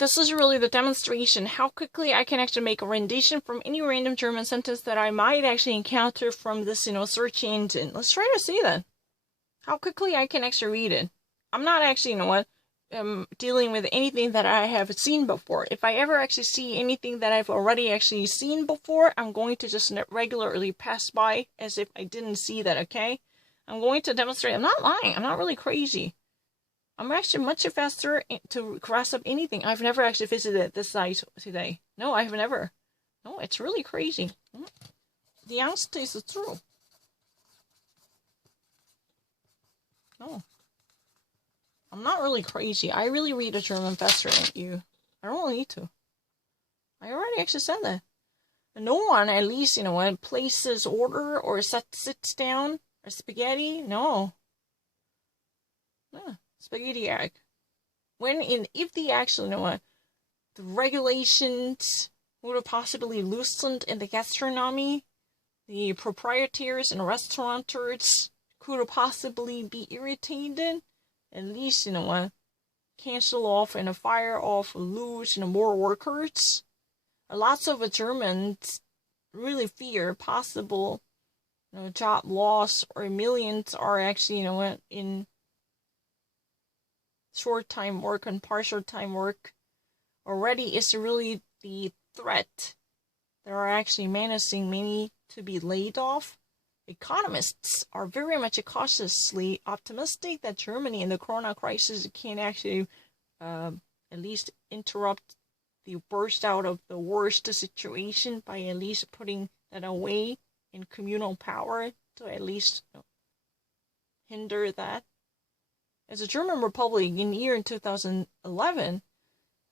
this is really the demonstration how quickly I can actually make a rendition from any random German sentence that I might actually encounter from this, search engine. Let's try to see that. How quickly I can actually read it. I'm not actually, dealing with anything that I have seen before. If I ever actually see anything that I've already actually seen before, I'm going to just regularly pass by as if I didn't see that, okay? I'm going to demonstrate. I'm not lying. I'm not really crazy. I'm actually much faster to grasp up anything. I've never actually visited this site today. No, I've never. No, it's really crazy. The answer is true. No. I'm not really crazy. I really read a German faster than you. I don't really need to. I already actually said that. No one, at least, places order or sits down or spaghetti. No. Spaghetti egg. If the actual, the regulations would have possibly loosened in the gastronomy, the proprietors and restaurateurs could have possibly be irritated, at least, cancel off and fire off, lose, more workers. Lots of Germans really fear possible, job loss, or millions are actually, in short-time work and partial-time work. Already is really the threat. There are actually menacing many to be laid off. Economists are very much cautiously optimistic that Germany in the corona crisis can actually at least interrupt the burst out of the worst situation by at least putting that away in communal power to at least hinder that. As a German Republic in the year 2011,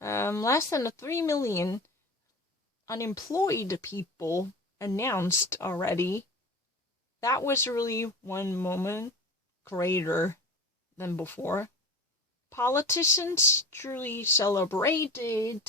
less than 3 million unemployed people announced already. That was really one moment greater than before. Politicians truly celebrated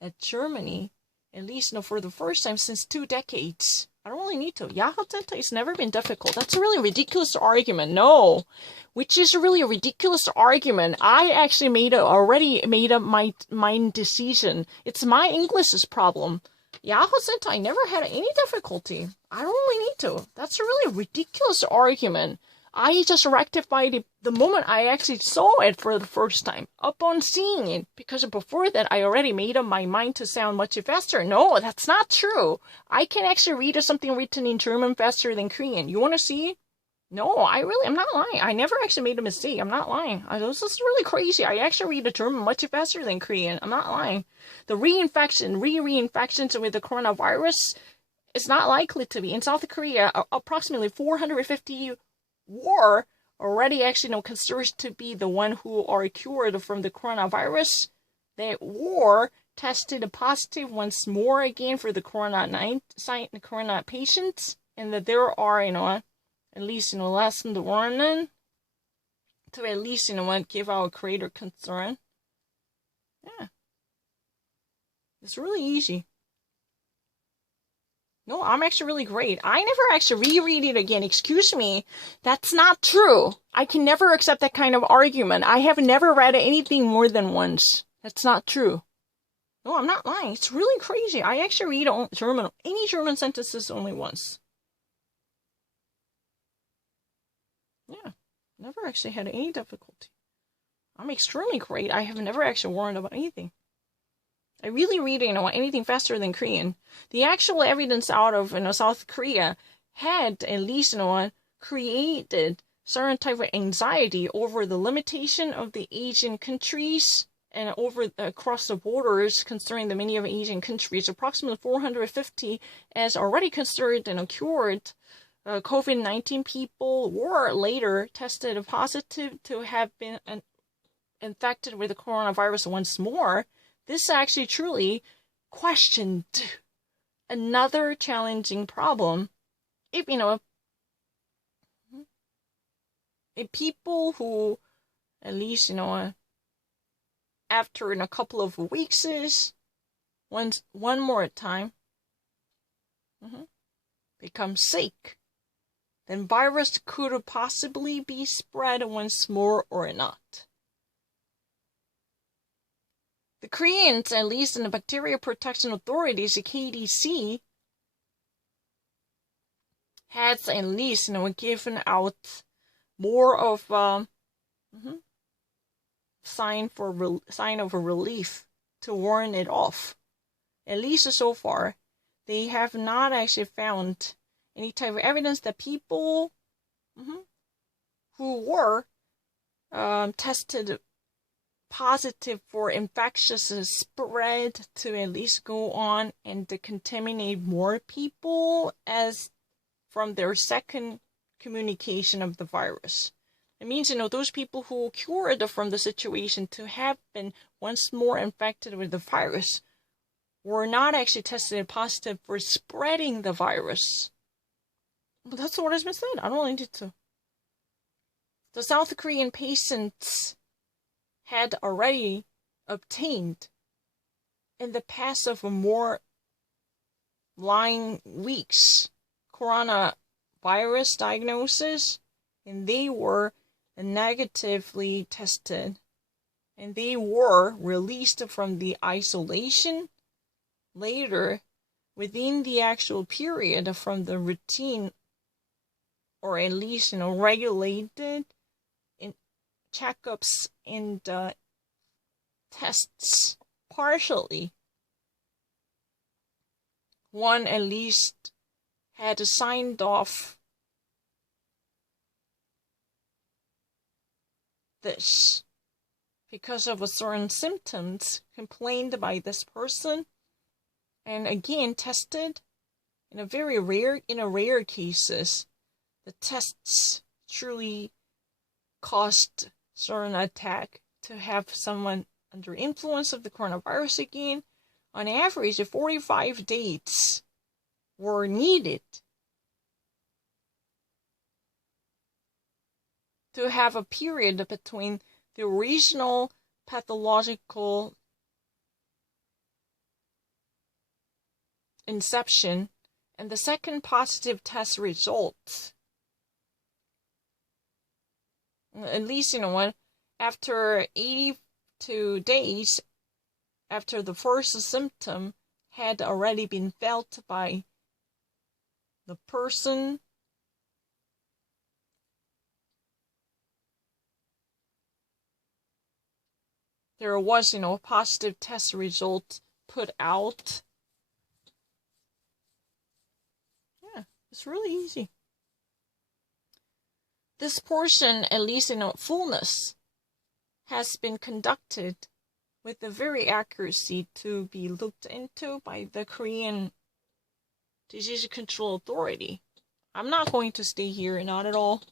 that Germany, at least for the first time since 2 decades. I don't really need to. Jahrzehnte has never been difficult. That's a really ridiculous argument. No. Which is a really ridiculous argument. I actually already made up my decision. It's my English's problem. Jahrzehnte never had any difficulty. I don't really need to. That's a really ridiculous argument. I just rectified it the moment I actually saw it for the first time. Upon seeing it. Because before that, I already made up my mind to sound much faster. No, that's not true. I can actually read something written in German faster than Korean. You want to see? No, I'm not lying. I never actually made a mistake. I'm not lying. This is really crazy. I actually read the German much faster than Korean. I'm not lying. The reinfections with the coronavirus is not likely to be. In South Korea, approximately 450 were already actually considered to be the one who are cured from the coronavirus. They were tested positive once more again for the corona patients, and that there are, at least, less than the warning to at least, give our creator concern. Yeah. It's really easy. No, I'm actually really great. I never actually reread it again. Excuse me. That's not true. I can never accept that kind of argument. I have never read anything more than once. That's not true. No, I'm not lying. It's really crazy. I actually read any German sentences only once. Yeah, never actually had any difficulty. I'm extremely great. I have never actually worried about anything. I really read, anything faster than Korean. The actual evidence out of, South Korea had at least, created certain type of anxiety over the limitation of the Asian countries and over across the borders, considering the many of Asian countries, approximately 450 as already considered and cured COVID-19 people were later tested positive to have been infected with the coronavirus once more. This actually truly questioned another challenging problem. If people who, at least, after in a couple of weeks one more time, become sick, then virus could possibly be spread once more or not. the Koreans, at least in the Bacteria Protection Authorities, the KDC, has at least, given out more of sign of a relief to warn it off. At least so far, they have not actually found any type of evidence that people who were tested positive for infectious spread to at least go on and to contaminate more people as from their second communication of the virus. It means, those people who cured from the situation to have been once more infected with the virus were not actually tested positive for spreading the virus. But that's what has been said. I don't need to. The South Korean patients had already obtained in the past of more weeks coronavirus diagnosis, and they were negatively tested, and they were released from the isolation later within the actual period from the routine, or at least regulated in checkups and tests partially. One at least had signed off this because of a certain symptoms complained by this person, and again tested in rare cases. The tests truly caused certain attack to have someone under influence of the coronavirus again. On average, 45 days were needed to have a period between the original pathological inception and the second positive test result. At least, after 82 days after the first symptom had already been felt by the person, there was, a positive test result put out. Yeah, it's really easy. This portion, at least in fullness, has been conducted with a very accuracy to be looked into by the Korean Disease Control Authority. I'm not going to stay here, not at all.